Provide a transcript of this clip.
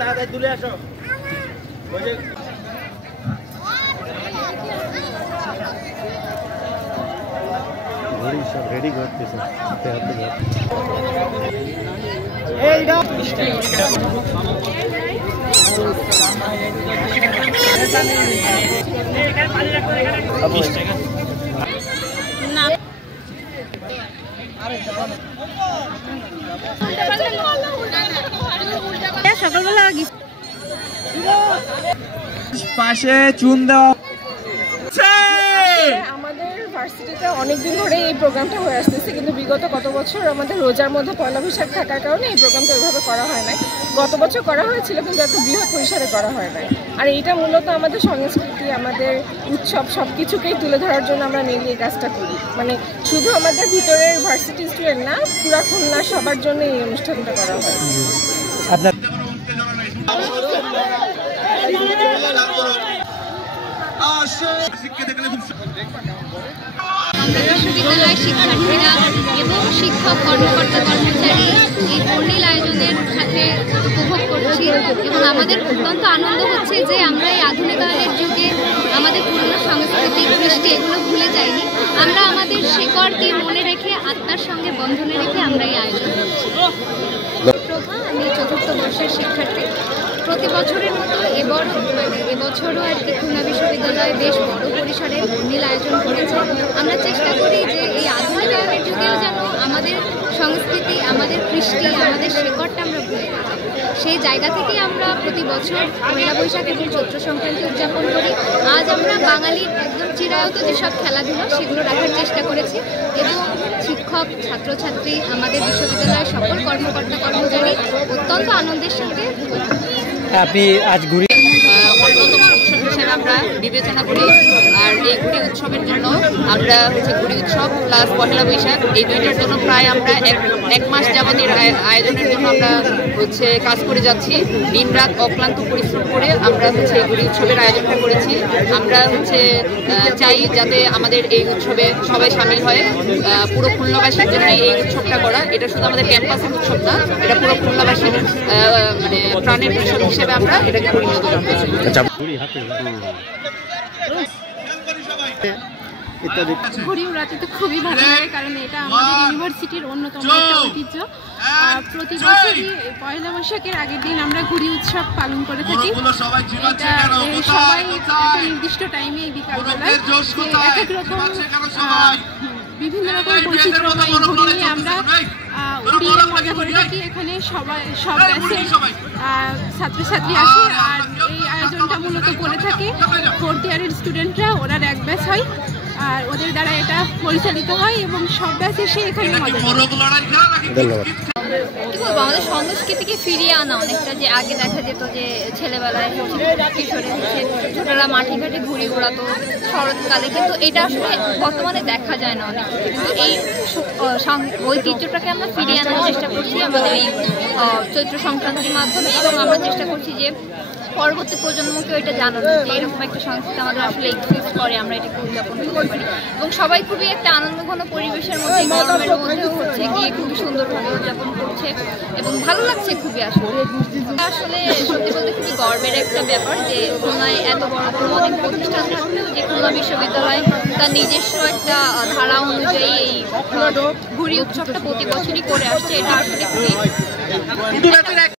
তাড়াতাড়ি তুলে আসো। ঘড়ি সব রেডি করতেছে হাতে হাতে সকালবেলা পাশে চুন দেওয়া। আমাদের ভার্সিটিতে অনেকদিন ধরে এই প্রোগ্রামটা হয়ে আসতেছে, কিন্তু বিগত কত বছর আমাদের রোজার মধ্যে পয়লা বৈশাখ থাকার কারণে এই প্রোগ্রামটা ওইভাবে করা হয় নাই। গত বছর করা হয়েছিল, কিন্তু এত বৃহৎ পরিসরে করা হয় নাই। আর এইটা মূলত আমাদের সংস্কৃতি, আমাদের উৎসব সব কিছুকেই তুলে ধরার জন্য আমরা মেনলি এই কাজটা করি। মানে শুধু আমাদের ভিতরের ভার্সিটি স্টুডেন্ট না, পুরা খুলনা সবার জন্য এই অনুষ্ঠানটা করা হয়। বিশ্ববিদ্যালয়ের শিক্ষার্থীরা এবং শিক্ষক কর্মকর্তা কর্মচারী এই বর্ণিল আয়োজনের সাথে উপভোগ করছি এবং আমাদের অত্যন্ত আনন্দ হচ্ছে যে আমরা এই আধুনিকায়নের যুগে আমাদের পুরনো সাংস্কৃতিক কৃষ্টি এগুলো ভুলে যাইনি। আমরা আমাদের শেকড়কে মনে রেখে আত্মার সঙ্গে বন্ধনে রেখে আমরা এই আয়োজন করছি। আমি চতুর্থ বর্ষের শিক্ষার্থী। প্রতি বছরের মতো এবছরও আর কি খুলনা বিশ্ববিদ্যালয় বেশ বড় পরিসরে বর্ণিল আয়োজন করেছে। আমরা চেষ্টা করি যে এই আধুনিকায়নের যুগেও যেন আমাদের সংস্কৃতি, আমাদের কৃষ্টি, আমাদের শেকড়টা আমরা ভুলে না যাই। সেই জায়গা থেকেই আমরা প্রতি বছর পয়লা বৈশাখ এবং চৈত্র সংক্রান্তি উদযাপন করি। আজ আমরা বাঙালির একদম চিরায়ত যেসব খেলাধুলা সেগুলো রাখার চেষ্টা করেছি এবং শিক্ষক, ছাত্রছাত্রী, আমাদের বিশ্ববিদ্যালয়ের সকল কর্মকর্তা কর্মচারী অত্যন্ত আনন্দের সাথে আপনি আজ ঘুরে অন্যতম উৎসব হিসেবে আমরা বিবেচনা করি। আর এই ঘুড়ি উৎসবের জন্য আমরা ঘুড়ি উৎসব প্লাস পহেলা বৈশাখ এই দুইটার জন্য প্রায় আমরা এক মাস যাবত আয়োজনের জন্য আমরা কাজ করে যাচ্ছি। দিন রাত অক্লান্ত পরিশ্রম করে আমরা এই ঘুড়ি উৎসবের আয়োজনটা করেছি। আমরা চাই যাতে আমাদের এই উৎসবে সবাই সামিল হয়। পুরো খুলনাবাসীর জন্য এই উৎসবটা করা, এটা শুধু আমাদের ক্যাম্পাসের উৎসব না, এটা পুরো খুলনাবাসীর মানে প্রাণের উৎসব হিসেবে আমরা এটাকে পরিণত করতে চাই। ঘুড়ি উড়াতে তো খুবই ভালো লাগে, কারণ এটা আমাদের ইউনিভার্সিটির অন্যতম একটা ঐতিহ্য। প্রতি বছরই পয়লা বৈশাখের আগের দিন আমরা ঘুড়ি উৎসব পালন করে থাকি। সবাই একটা নির্দিষ্ট টাইমে বিকালবেলায় এক এক রকম বিভিন্ন রকম বৈচিত্র্যময় ঘুড়ি নিয়ে আমরা উড়িয়ে মজা করে থাকি। এখানে সব ব্যাচের ছাত্রছাত্রী আসে, আর এই আয়োজনটা মূলত করে থাকে ফোর্থ ইয়ারের স্টুডেন্টরা। ওরা এক ব্যাচ হয় আর ওদের দ্বারা এটা পরিচালিত হয় এবং সব ব্যাচ এসে এখানে মজা করে। কি বলবো, আমাদের সংস্কৃতিকে ফিরিয়ে আনা অনেকটা। যে আগে দেখা যেত যে ছেলেবেলায় কিশোরে ছোটরা মাঠে ঘাটে ঘুড়ি উড়াতো শরৎকালে, কিন্তু এটা আসলে বর্তমানে দেখা যায় না অনেক। কিন্তু এই ঐতিহ্যটাকে আমরা ফিরিয়ে আনার চেষ্টা করছি আমাদের এই চৈত্র সংক্রান্তির মাধ্যমে, এবং আমরা চেষ্টা করছি যে পরবর্তী প্রজন্মকেও এটা জানানো যে এরকম একটা সংস্কৃতি আমাদের আসলে এক্সিস্ট করে, আমরা এটাকে উদযাপন করতে পারি। এবং সবাই খুবই একটা আনন্দঘন পরিবেশের মধ্যে গরমের মধ্যেও গিয়ে খুবই সুন্দরভাবে উদযাপন করছে এবং ভালো লাগছে খুবই। আসলে সত্যি বলতে খুবই গর্বের একটা ব্যাপার যে খুলনায় এত বড় কোনো অনেক প্রতিষ্ঠান থাকলেও যে খুলনা বিশ্ববিদ্যালয় তার নিজস্ব একটা ধারা অনুযায়ী এই ঘুড়ি উৎসবটা প্রতি বছরই করে আসছে। এটা আসলে খুবই